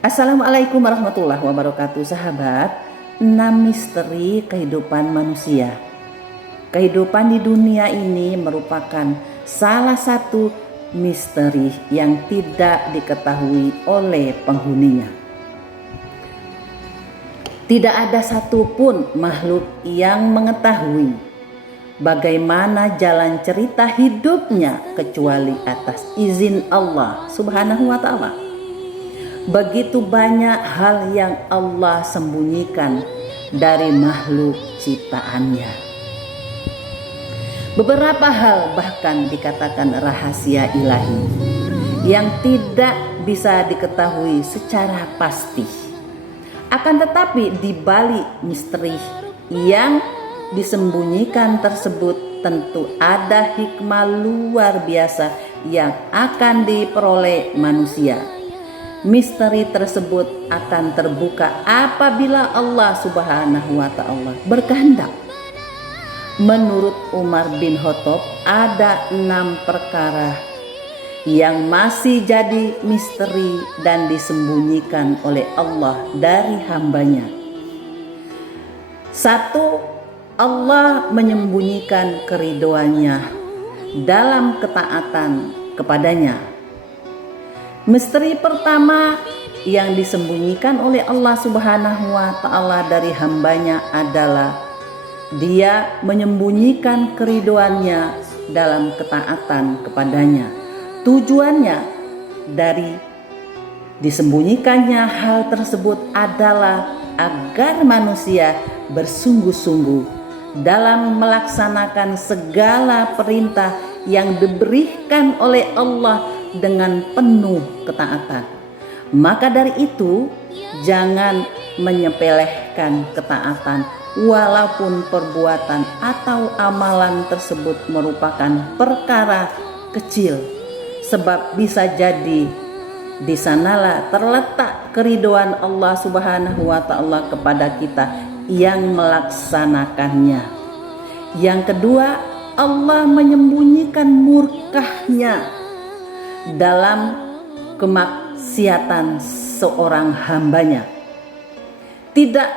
Assalamualaikum warahmatullahi wabarakatuh, sahabat. 6 misteri kehidupan manusia. Kehidupan di dunia ini merupakan salah satu misteri yang tidak diketahui oleh penghuninya. Tidak ada satupun makhluk yang mengetahui bagaimana jalan cerita hidupnya kecuali atas izin Allah Subhanahu wa ta'ala. Begitu banyak hal yang Allah sembunyikan dari makhluk ciptaannya. Beberapa hal bahkan dikatakan rahasia ilahi yang tidak bisa diketahui secara pasti. Akan tetapi di balik misteri yang disembunyikan tersebut tentu ada hikmah luar biasa yang akan diperoleh manusia. Misteri tersebut akan terbuka apabila Allah Subhanahu wa ta'ala berkehendak. Menurut Umar bin Khattab, ada 6 perkara yang masih jadi misteri dan disembunyikan oleh Allah dari hambanya. 1. Allah menyembunyikan keridhoannya dalam ketaatan kepadanya. Misteri pertama yang disembunyikan oleh Allah Subhanahu wa ta'ala dari hambanya adalah Dia menyembunyikan keridhoannya dalam ketaatan kepadanya. Tujuannya dari disembunyikannya hal tersebut adalah agar manusia bersungguh-sungguh dalam melaksanakan segala perintah yang diberikan oleh Allah dengan penuh ketaatan. Maka dari itu, jangan menyepelekan ketaatan walaupun perbuatan atau amalan tersebut merupakan perkara kecil, sebab bisa jadi di sanalah terletak keridhaan Allah Subhanahu wa ta'ala kepada kita yang melaksanakannya. Yang kedua, Allah menyembunyikan murkahnya dalam kemaksiatan seorang hambanya. Tidak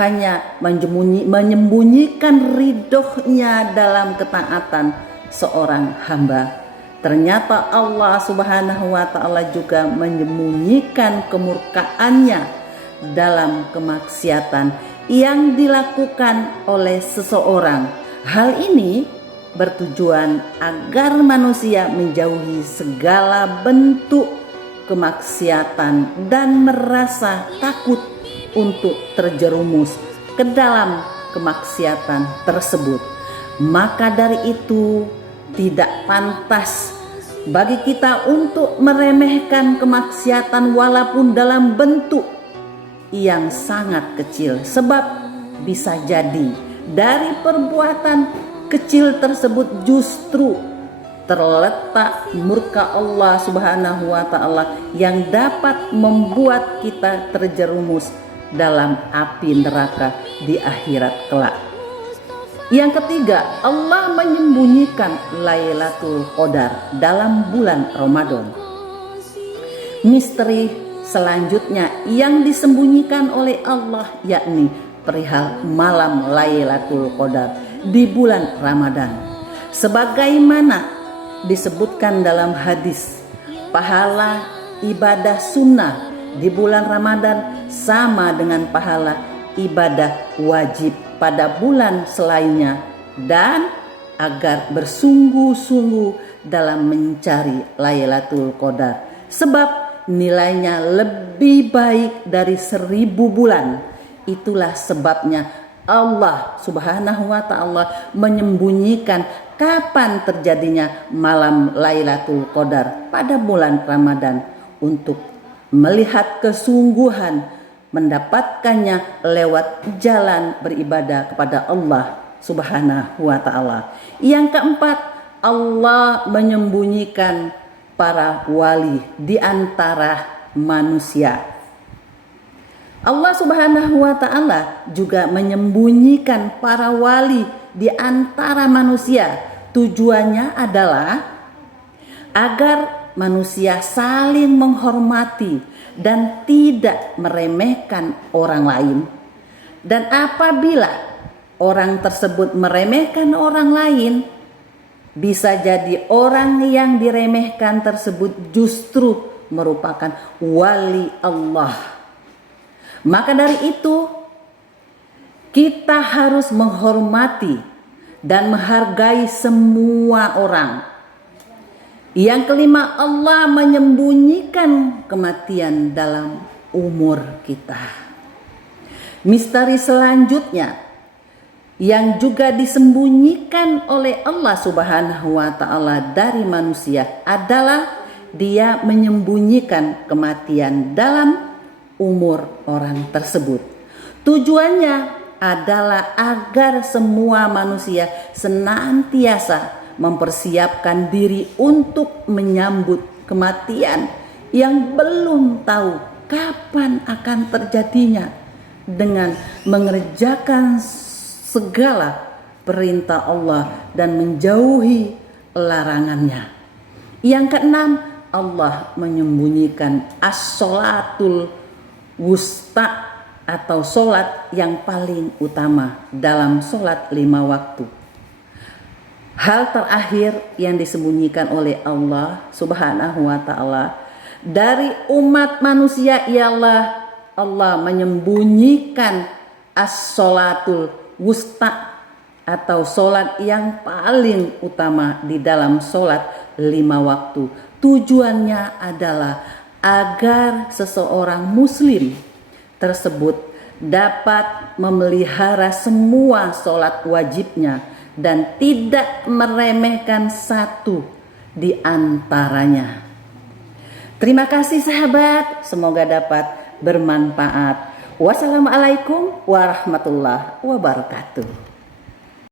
hanya menyembunyikan ridhonya dalam ketaatan seorang hamba, ternyata Allah Subhanahu wa ta'ala juga menyembunyikan kemurkaannya dalam kemaksiatan yang dilakukan oleh seseorang. Hal ini bertujuan agar manusia menjauhi segala bentuk kemaksiatan dan merasa takut untuk terjerumus ke dalam kemaksiatan tersebut. Maka dari itu tidak pantas bagi kita untuk meremehkan kemaksiatan walaupun dalam bentuk yang sangat kecil, sebab bisa jadi dari perbuatan kecil tersebut justru terletak murka Allah Subhanahu wa ta'ala yang dapat membuat kita terjerumus dalam api neraka di akhirat kelak. Yang ketiga, Allah menyembunyikan Lailatul Qadar dalam bulan Ramadan. Misteri selanjutnya yang disembunyikan oleh Allah yakni perihal malam Lailatul Qadar di bulan Ramadan. Sebagaimana disebutkan dalam hadis, pahala ibadah sunnah di bulan Ramadan sama dengan pahala ibadah wajib pada bulan selainnya, dan agar bersungguh-sungguh dalam mencari Lailatul Qadar, sebab nilainya lebih baik dari 1000 bulan. Itulah sebabnya Allah Subhanahu wa ta'ala menyembunyikan kapan terjadinya malam Lailatul Qadar pada bulan Ramadan untuk melihat kesungguhan mendapatkannya lewat jalan beribadah kepada Allah Subhanahu wa ta'ala. Yang keempat, Allah menyembunyikan para wali di antara manusia. Allah Subhanahu wa ta'ala juga menyembunyikan para wali di antara manusia. Tujuannya adalah agar manusia saling menghormati dan tidak meremehkan orang lain. Dan apabila orang tersebut meremehkan orang lain, bisa jadi orang yang diremehkan tersebut justru merupakan wali Allah. Maka dari itu, kita harus menghormati dan menghargai semua orang. Yang kelima, Allah menyembunyikan kematian dalam umur kita. Misteri selanjutnya yang juga disembunyikan oleh Allah Subhanahu wa Ta'ala dari manusia adalah Dia menyembunyikan kematian dalam umur orang tersebut. Tujuannya adalah agar semua manusia senantiasa mempersiapkan diri untuk menyambut kematian yang belum tahu kapan akan terjadinya, dengan mengerjakan segala perintah Allah dan menjauhi larangannya. Yang keenam, Allah menyembunyikan as-sholatul wusta atau sholat yang paling utama dalam sholat 5 waktu. Hal terakhir yang disembunyikan oleh Allah Subhanahu wa Ta'ala dari umat manusia ialah Allah menyembunyikan as-sholatul wusta atau sholat yang paling utama di dalam sholat 5 waktu. Tujuannya adalah agar seseorang muslim tersebut dapat memelihara semua sholat wajibnya dan tidak meremehkan satu di antaranya. Terima kasih sahabat, semoga dapat bermanfaat. Wassalamualaikum warahmatullahi wabarakatuh.